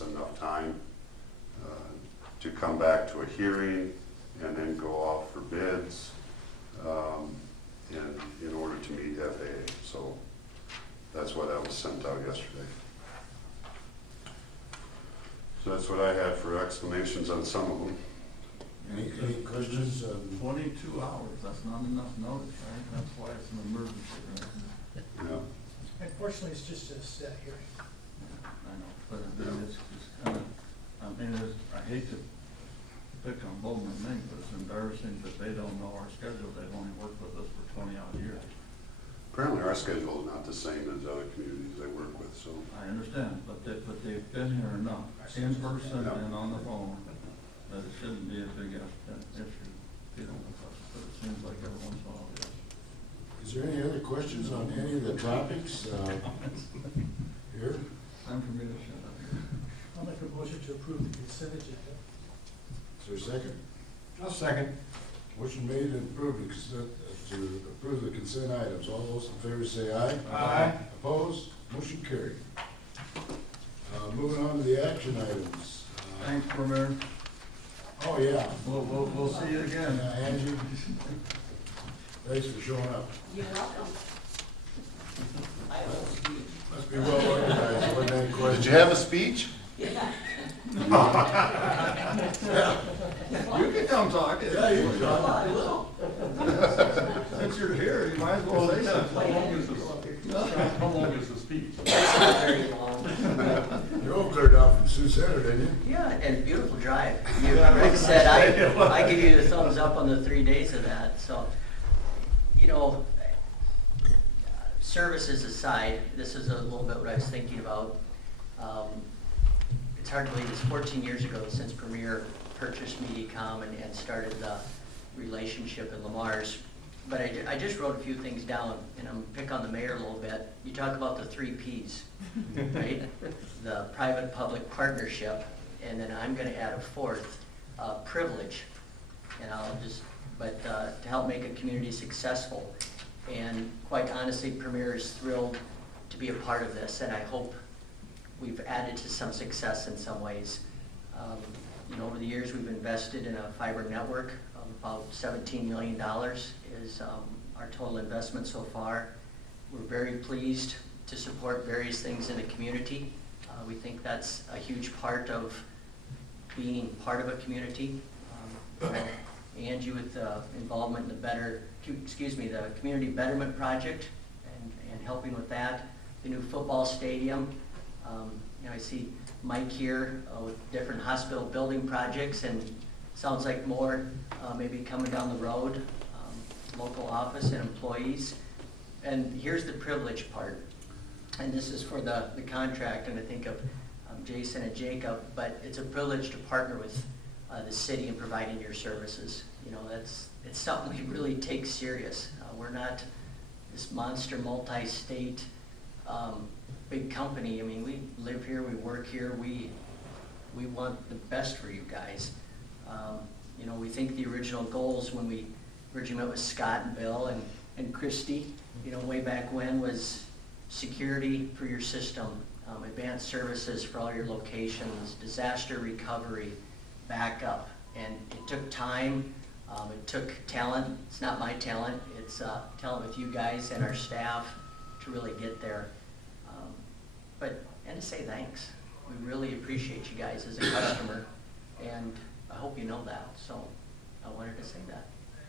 us enough time to come back to a hearing and then go out for bids in order to meet FAA. So that's why that was sent out yesterday. So that's what I had for explanations on some of them. Any questions? 22 hours, that's not enough notice, right? That's why it's an emergency, right? Yeah. Unfortunately, it's just a set hearing. Yeah, I know, but it's just kind of, I mean, I hate to pick on Bowman and Mink, but it's embarrassing that they don't know our schedule. They've only worked with us for 20 odd years. Apparently our schedule is not the same as other communities they work with, so. I understand, but they've been here enough, in person and on the phone, that it shouldn't be a big issue dealing with us, but it seems like every once in a while it is. Is there any other questions on any of the topics here? Time for me to shut up here. I'll make a motion to approve the consent agenda. Is there a second? I'll second. Motion made and approved to approve the consent items. All those in favor say aye. Aye. Opposed? Motion carried. Moving on to the action items. Thanks, Premier. Oh, yeah. We'll see you again. Angie, thanks for showing up. You're welcome. Must be well organized. Wasn't any Did questions? you have a speech? Yeah. You can come talk. Yeah, you can talk. I will. Since you're here, you might as well say something. How long is the speech? It's not very long. You all cleared out from Sioux Center, didn't you? Yeah, and beautiful drive. Rick said I give you the thumbs up on the 3 days of that. So, you know, services aside, this is a little bit what I was thinking about. It's hard to believe it's 14 years ago since Premier purchased Mediacom and started the relationship in Lamar's. But I just wrote a few things down, and I'm going to pick on the mayor a little bit. You talk about the 3 Ps, right? The private-public partnership, and then I'm going to add a fourth, privilege. And to help make a community successful. And quite honestly, Premier is thrilled to be a part of this, and I hope we've added to some success in some ways. You know, over the years, we've invested in a fiber network. About $17 million is our total investment so far. We're very pleased to support various things in the community. We think that's a huge part of being part of a community. Angie with involvement in the Community Betterment Project and helping with that. The new football stadium. You know, I see Mike here with different hospital building projects, and sounds like more maybe coming down the road, local office and employees. And here's the privilege part, and this is for the contract, and I think of Jason and Jacob, but it's a privilege to partner with the city in providing your services. You know, it's something we really take serious. We're not this monster multi-state big company. I mean, we live here, we work here, we want the best for you guys. You know, we think the original goals when we originally met with Scott and Bill and Christy, you know, way back when, was security for your system, advanced services for all your locations, disaster recovery, backup. And it took time, it took talent. It's not my talent, it's talent with you guys and our staff to really get there. And to say thanks. We really appreciate you guys as a customer, and I hope you know that. So I wanted to say that.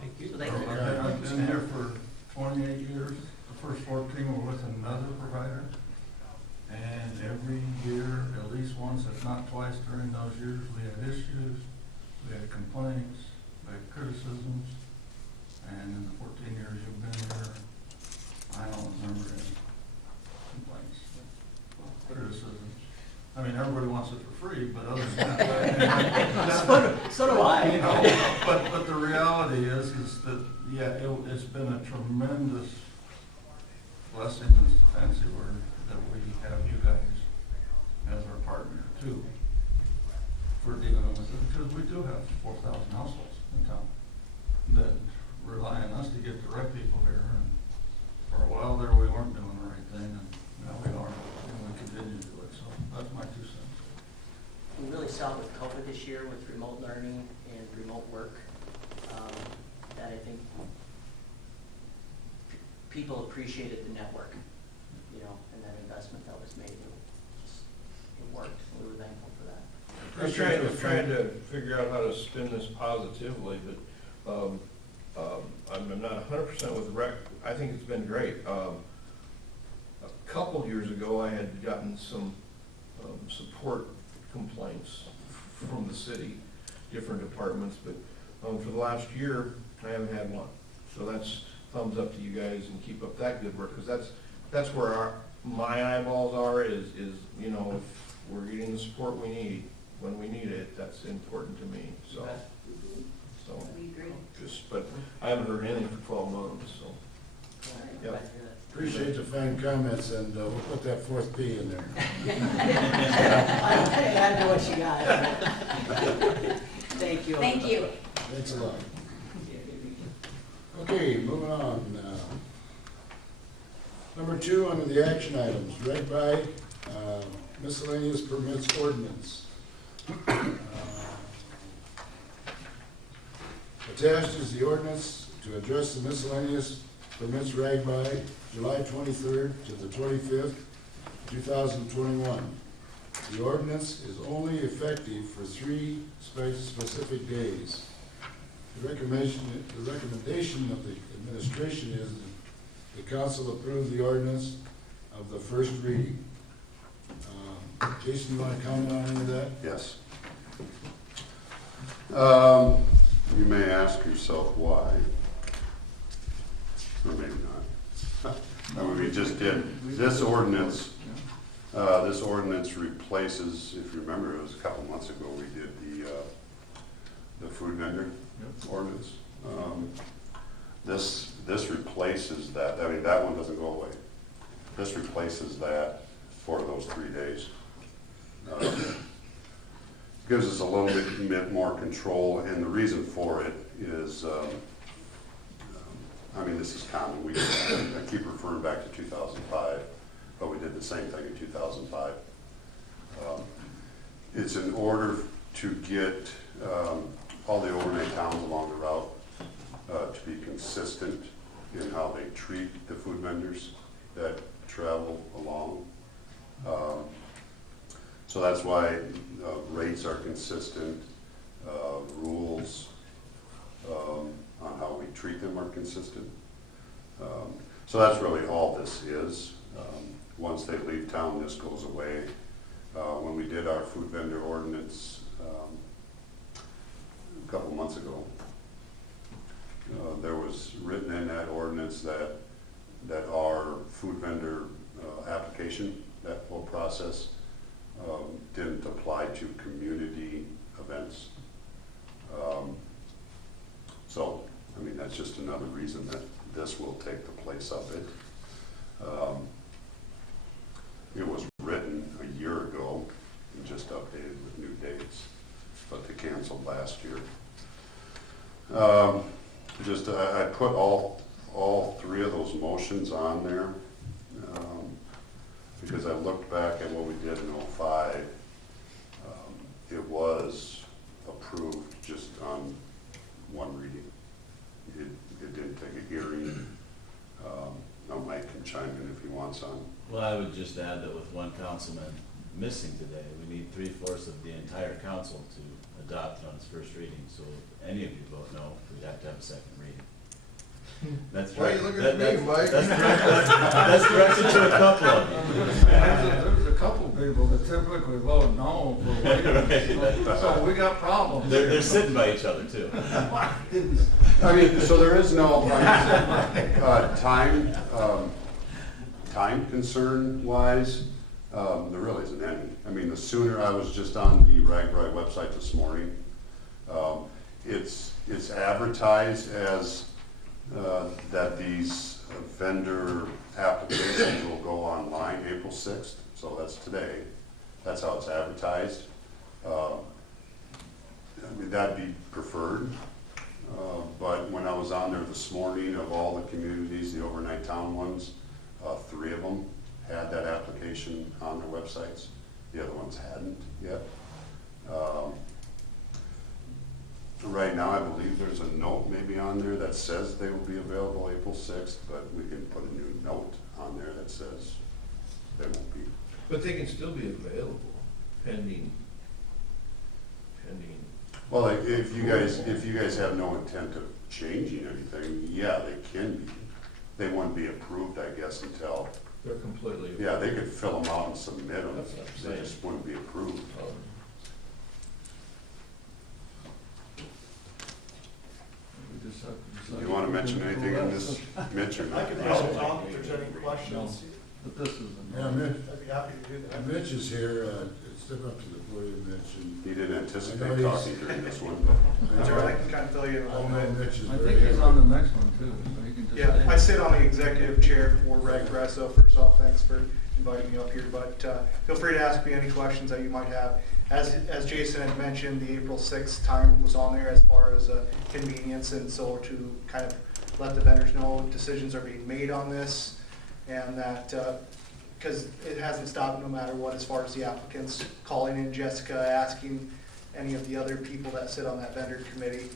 Thank you. So thank you. I've been here for 28 years. The first 14 were with another provider. And every year, at least once, if not twice during those years, we had issues, we had complaints, we had criticisms. And in the 14 years you've been here, I don't remember any complaints, criticisms. I mean, everybody wants it for free, but other than that. So do I. You know, but the reality is that, yeah, it's been a tremendous blessing, is the fancy word, that we have you guys as our partner too for dealing with it, because we do have 4,000 households in town that rely on us to get the right people here. And for a while there, we weren't doing the right thing, and now we are, and we continue to do it. So that's my 2 cents. COVID this year with remote learning and remote work, that I think people appreciated the network, you know, and that investment that was made. It worked. We were thankful for that. I'm trying to figure out how to spin this positively, but I'm not 100% with the rec. I think it's been great. A couple years ago, I had gotten some support complaints from the city, different departments, but for the last year, I haven't had one. So that's thumbs up to you guys, and keep up that good work, because that's where my eyeballs are, is, you know, if we're getting the support we need when we need it, that's important to me, so. But I haven't heard anything for 12 months, so. All right, Yep. glad to hear that. Appreciate the fine comments, and we'll put that fourth P in there. I know what you got. Thank you. Thank you. Thanks a lot. Okay, moving on. Number 2, under the action items, RAGBRAI, miscellaneous permits ordinance. Attached is the ordinance to address the miscellaneous permits RAGBRAI, July 23rd to the 25th, 2021. The ordinance is only effective for 3 specific days. The recommendation of the administration is that the council approve the ordinance of the first reading. Jason, you want to comment on any of that? Yes. You may ask yourself why, or maybe not. I mean, we just did, this ordinance replaces, if you remember, it was a couple months ago, we did the food vendor ordinance. This replaces that. I mean, that one doesn't go away. This replaces that for those 3 days. Gives us a little bit more control, and the reason for it is, I mean, this is common. I keep referring back to 2005, but we did the same thing in 2005. It's in order to get all the overnight towns along the route to be consistent in how they treat the food vendors that travel along. So that's why rates are consistent, rules on how we treat them are consistent. So that's really all this is. Once they leave town, this goes away. When we did our food vendor ordinance a couple months ago, there was written in that ordinance that our food vendor application, that whole process, didn't apply to community events. So, I mean, that's just another reason that this will take the place of it. It was written a year ago and just updated with new dates, but they canceled last year. I put all 3 of those motions on there because I looked back at what we did in '05. It was approved just on 1 reading. It didn't take a hearing. Now Mike can chime in if he wants on. Well, I would just add that with 1 councilman missing today, we need 3/4 of the entire council to adopt it on its first reading. So if any of you vote no, we'd have to have a second reading. That's Why are right. you looking at me, Mike? That's directed to a couple of you. There's a couple people that typically vote no for waivers, so we got problems. They're sitting by each other too. I mean, so there is no time concern wise, there really isn't any. I mean, the sooner, I was just on the RAGBRAI website this morning. It's advertised as that these vendor applications will go online April 6th, so that's today. That's how it's advertised. I mean, that'd be preferred. But when I was on there this morning, of all the communities, the overnight town ones, 3 of them had that application on their websites. The other ones hadn't yet. Right now, I believe there's a note maybe on there that says they will be available April 6th, but we can put a new note on there that says they won't be. But they can still be available pending. Well, like, if you guys have no intent of changing anything, yeah, they can be. They wouldn't be approved, I guess, until, They're completely. yeah, they could fill them out and submit them. That's what I'm They saying. just wouldn't be approved. We just have to decide. You want to mention anything in this, Mitch, or not? I can pass it on if there's any questions. But this isn't. Yeah, Mitch, I'd be happy to do that. Mitch is here, step up to the podium, Mitch, and He didn't I know anticipate he's- talking during this one. That's all right, I can kind of fill you in a I little know bit. Mitch is I very. think he's on the next one too, so he can just. Yeah, I sit on the executive chair for RAGBRAI, so first off, thanks for inviting me up here, but feel free to ask me any questions that you might have. As Jason had mentioned, the April 6th time was on there as far as convenience, and so to kind of let the vendors know decisions are being made on this, and that, because it hasn't stopped no matter what as far as the applicants calling in Jessica, asking any of the other people that sit on that vendor committee,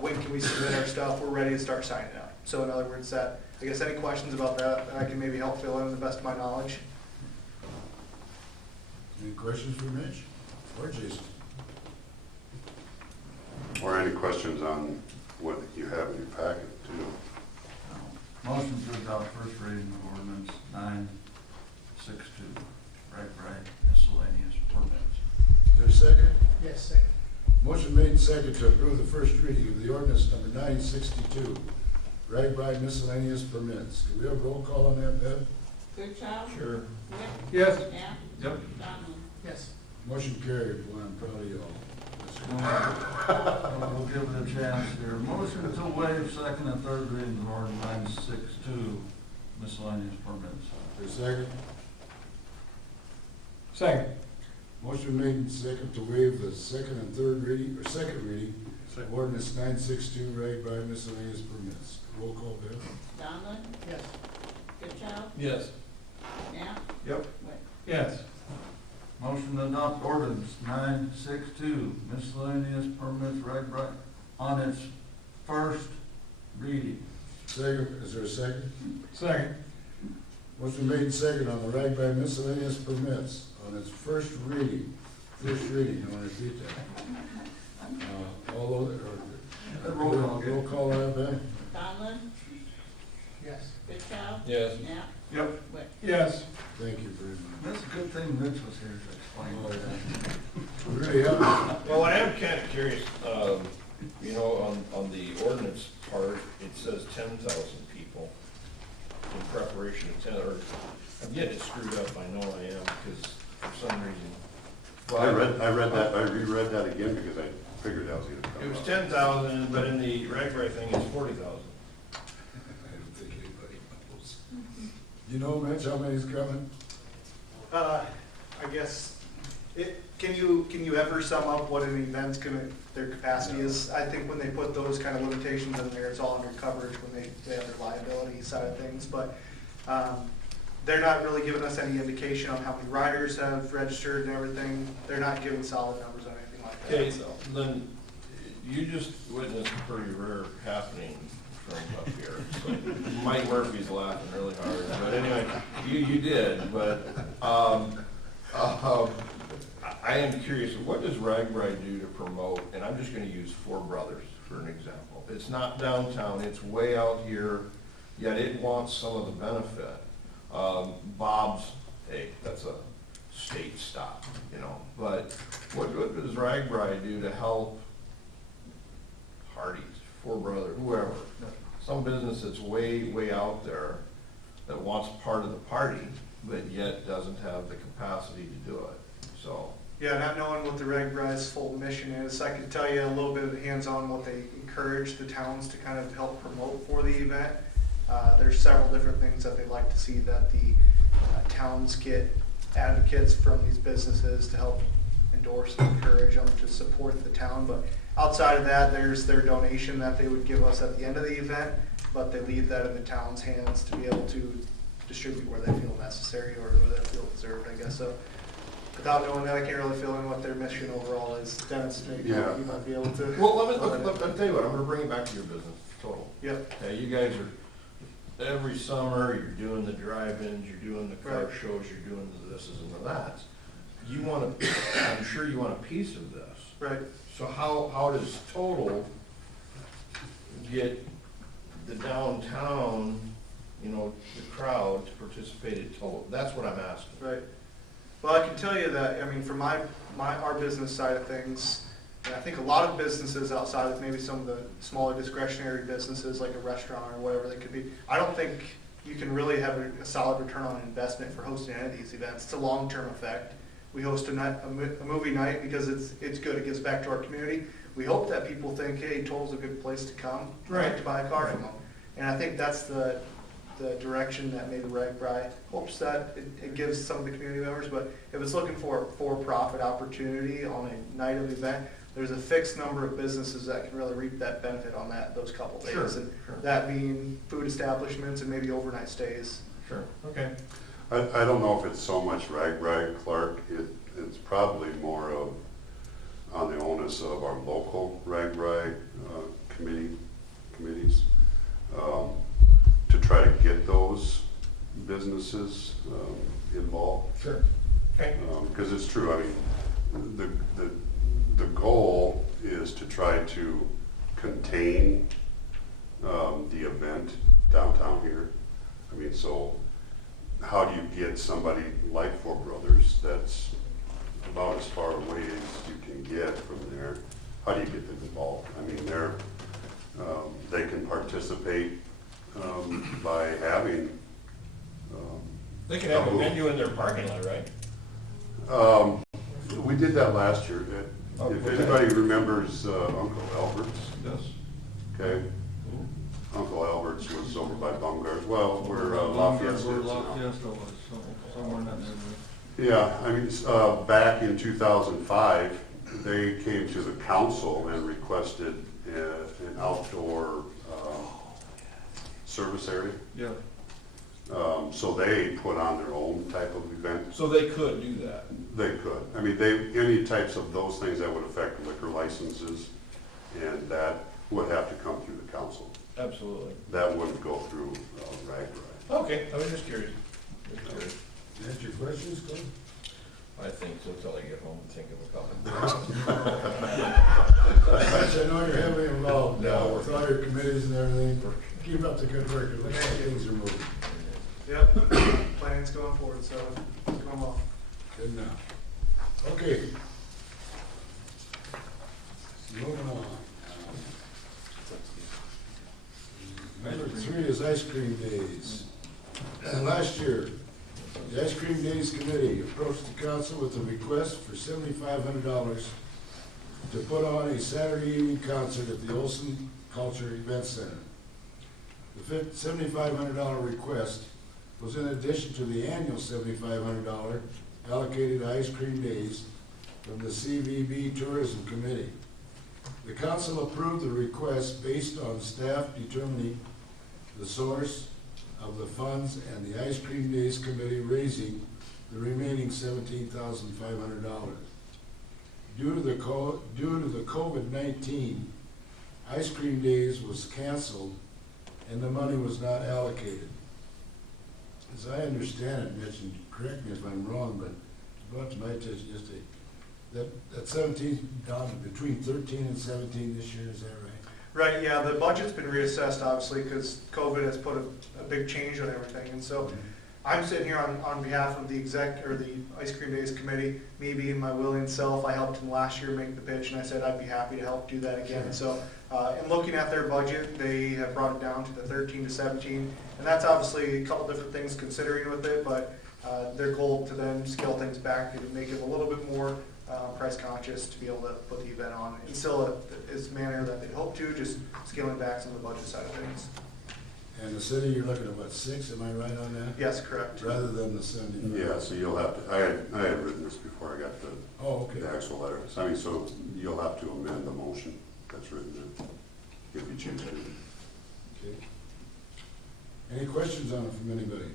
when can we submit our stuff, we're ready to start signing up. So in other words, I guess any questions about that, I can maybe help fill in to the best of my knowledge. Any questions for Mitch or Jason? Or any questions on what you have in your packet, too? Motion to adopt first reading of ordinance 962, RAGBRAI miscellaneous permits. Is there a second? Yes, second. Motion made and second to approve the first reading of the ordinance number 962, RAGBRAI miscellaneous permits. Do we have roll call on that, Bev? Goodchild? Sure. Nick? Yes. Knapp? Yep. Donald? Yes. Motion carried. Boy, I'm proud of y'all. We'll give it a chance here. Motion to waive second and third reading of ordinance 962 miscellaneous permits. Is there a second? Second. Motion made and second to waive the second and third reading, or second reading, of ordinance 962, RAGBRAI miscellaneous permits. Roll call, Bev? Donald? Yes. Goodchild? Yes. Knapp? Yep. Wick? Yes. Motion to adopt ordinance 962 miscellaneous permits RAGBRAI on its first reading. Second, is there a second? Second. Motion made and second on the RAGBRAI miscellaneous permits on its first reading. First reading, I want to repeat that. All those, Roll call. roll call on that, Bev? Donald? Yes. Goodchild? Yes. Knapp? Yep. Wick? Yes. Thank you very much. That's a good thing Mitch was here to explain. Oh, yeah. Really helped. Well, I am kind of curious, you know, on the ordinance part, it says 10,000 people in preparation of 10, or I'm getting it screwed up, I know I am, because for some reason. I reread that again because I figured that was gonna come It was up. 10,000, but in the RAGBRAI thing, it's 40,000. I don't think anybody knows. You know, Mitch, how many's coming? I guess, can you ever sum up what an event's their capacity is? I think when they put those kind of limitations in there, it's all under coverage when they have their liability side of things, but, they're not really giving us any indication on how many riders have registered and everything. They're not giving solid numbers on anything like Okay, that, so. then, you just witnessed a pretty rare happening from up here. So Mike Murphy's laughing really hard, but anyway, you did, but, I am curious, what does RAGBRAI do to promote, and I'm just gonna use Four Brothers for an example. It's not downtown, it's way out here, yet it wants some of the benefit. Bob's, hey, that's a state stop, you know, but what does RAGBRAI do to help Hardee's, Four Brothers, whoever? Some business that's way out there that wants part of the party, but yet doesn't have the capacity to do it, so. Yeah, not knowing what the RAGBRAI's full mission is, I can tell you a little bit of the hands-on what they encourage the towns to kind of help promote for the event. There's several different things that they'd like to see that the towns get advocates from these businesses to help endorse and encourage them to support the town. But outside of that, there's their donation that they would give us at the end of the event, but they leave that in the town's hands to be able to distribute where they feel necessary or where they feel deserved, I guess. So without knowing that, I can't really fill in what their mission overall is. Dennis, maybe you Yeah. might be able to. Well, let me tell you what, I'm gonna bring it back to your business, total. Yep, Okay, you guys are, every summer, you're doing the drive-ins, you're doing the car Right. shows, you're doing the thises and the that's. You want I'm sure you want a piece of this. right. So how does Total get the downtown, you know, the crowd to participate in Total? That's what I'm asking. Right. Well, I can tell you that, I mean, from our business side of things, and I think a lot of businesses outside of maybe some of the smaller discretionary businesses like a restaurant or whatever they could be, I don't think you can really have a solid return on investment for hosting any of these events. It's a long-term effect. We host a movie night because it's good, it gives back to our community. We hope that people think, hey, Total's a good place to come, Right. to buy a car from them. And I think that's the direction that maybe RAGBRAI hopes that it gives some of the community members, but if it's looking for a for-profit opportunity on a night of event, there's a fixed number of businesses that can really reap that benefit on those couple days. Sure, And sure. that being food establishments and maybe overnight stays. Sure, okay. I don't know if it's so much RAGBRAI, Clark, it's probably more of on the onus of our local RAGBRAI committees to try to get those businesses involved. Sure. Okay. Because it's true, I mean, the goal is to try to contain the event downtown here. I mean, so how do you get somebody like Four Brothers that's about as far away as you can get from there? How do you get them involved? I mean, they can participate by having. They can have a menu in their parking lot, right? We did that last year. Oh, If okay. anybody remembers Uncle Albert's, Yes. okay? Uncle Albert's was over by Baumgart, well, where Lafayette is Where now. Lafayette was, somewhere in that neighborhood. Yeah, I mean, back in 2005, they came to the council and requested an outdoor service area. Yeah. So they put on their own type of event. So they could do that. They could. I mean, any types of those things that would affect liquor licenses, and that would have to come through the council. Absolutely. That wouldn't go through RAGBRAI. Okay, I was just curious. Just curious. That's your questions, Cliff? I think so until I get home and think of a couple. I know you're heavily involved now No. with all your committees and everything. Keep up the good work, it looks like things are moving. Yep, planning's going forward, so it's going well. Good enough. Okay. Moving on. Number 3 is ice cream days. Last year, the Ice Cream Days Committee approached the council with a request for $7,500 to put on a Saturday evening concert at the Olson Culture Event Center. The $7,500 request was in addition to the annual $7,500 allocated to Ice Cream Days from the CVB Tourism Committee. The council approved the request based on staff determining the source of the funds and the Ice Cream Days Committee raising the remaining $17,500. Due to the COVID-19, Ice Cream Days was canceled and the money was not allocated. As I understand it, Mitch, and correct me if I'm wrong, but brought to my attention yesterday, that 17 down to between 13 and 17 this year, is that right? Right, yeah, the budget's been reassessed, obviously, because COVID has put a big change on everything, and so I'm sitting here on behalf of the the Ice Cream Days Committee, me being my willing self. I helped him last year make the pitch, and I said I'd be happy to help do that again. So, in looking at their budget, they have brought it down to the 13 to 17, and that's obviously a couple different things considering with it, but their goal to then scale things back and make it a little bit more price conscious to be able to put the event on in still its manner that they hope to, just scaling back some of the budget side of things. And the city, you're looking at what, 6, am I right on that? Yes, correct. Rather than the 75? Yeah, so you'll have to, I had written this before I got Oh, okay. the actual letter. So, I mean, so you'll have to amend the motion that's written in, if you choose to. Okay. Any questions on it from anybody?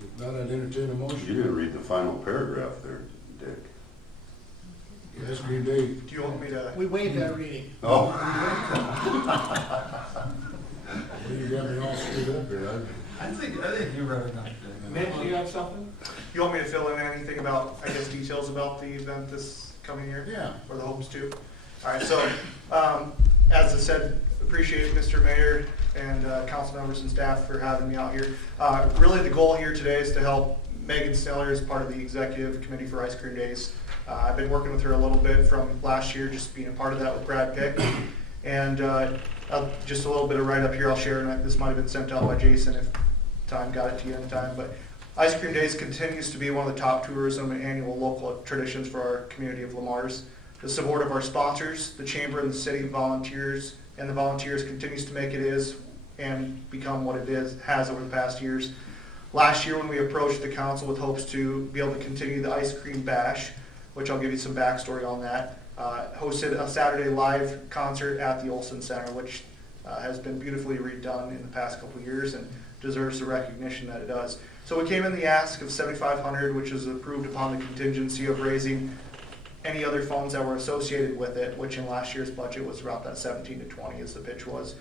If Not I'd entertain a You motion. didn't read the final paragraph there, Dick. Ice cream day. Do you want me to? We waived that reading. Oh, Well, you got me all screwed up here. I think you read it, Mitch, do you have something? You want me to fill in anything about, I guess, details about the event this coming year? Yeah. Or the hopes to? All right, so, as I said, appreciate Mr. Mayor and council members and staff for having me out here. Really, the goal here today is to help Megan Sneller as part of the executive committee for Ice Cream Days. I've been working with her a little bit from last year, just being a part of that with Brad Pick. And just a little bit of write-up here I'll share, and this might have been sent out by Jason if time got it to you in time. But Ice Cream Days continues to be one of the top tourism and annual local traditions for our community of Lamar's. The support of our sponsors, the Chamber and the city volunteers, and the volunteers continues to make it is and become what it has over the past years. Last year when we approached the council with hopes to be able to continue the Ice Cream Bash, which I'll give you some backstory on that, hosted a Saturday live concert at the Olson Center, which has been beautifully redone in the past couple of years and deserves the recognition that it does. So we came in the ask of $7,500, which was approved upon the contingency of raising any other funds that were associated with it, which in last year's budget was around that 17 to 20 as the pitch was.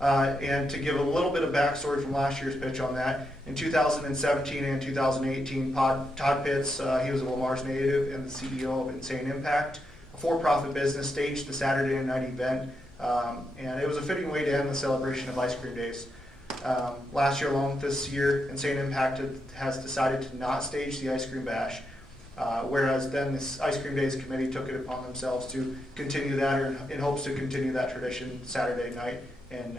And to give a little bit of backstory from last year's pitch on that, in 2017 and 2018, Todd Pitts, he was a Lamar's native and the CEO of Insane Impact, a for-profit business, staged the Saturday night event, and it was a fitting way to end the celebration of Ice Cream Days. Last year alone, this year, Insane Impact has decided to not stage the Ice Cream Bash, whereas then this Ice Cream Days committee took it upon themselves to continue that, or in hopes to continue that tradition Saturday night in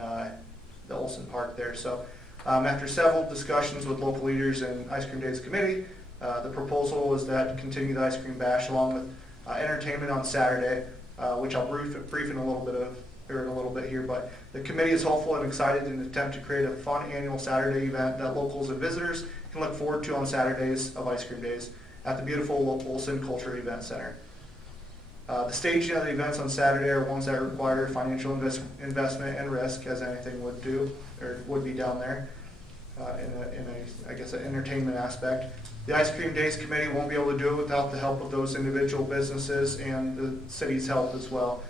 the Olson Park there. So after several discussions with local leaders and Ice Cream Days committee, the proposal was that continue the Ice Cream Bash along with entertainment on Saturday, which I'll brief in a little bit here, but the committee is hopeful and excited in an attempt to create a fun annual Saturday event that locals and visitors can look forward to on Saturdays of Ice Cream Days at the beautiful Olson Culture Event Center. The staging of the events on Saturday are ones that require financial investment and risk, as anything would do, or would be down there, I guess, an entertainment aspect. The Ice Cream Days Committee won't be able to do it without the help of those individual businesses and the city's help as well.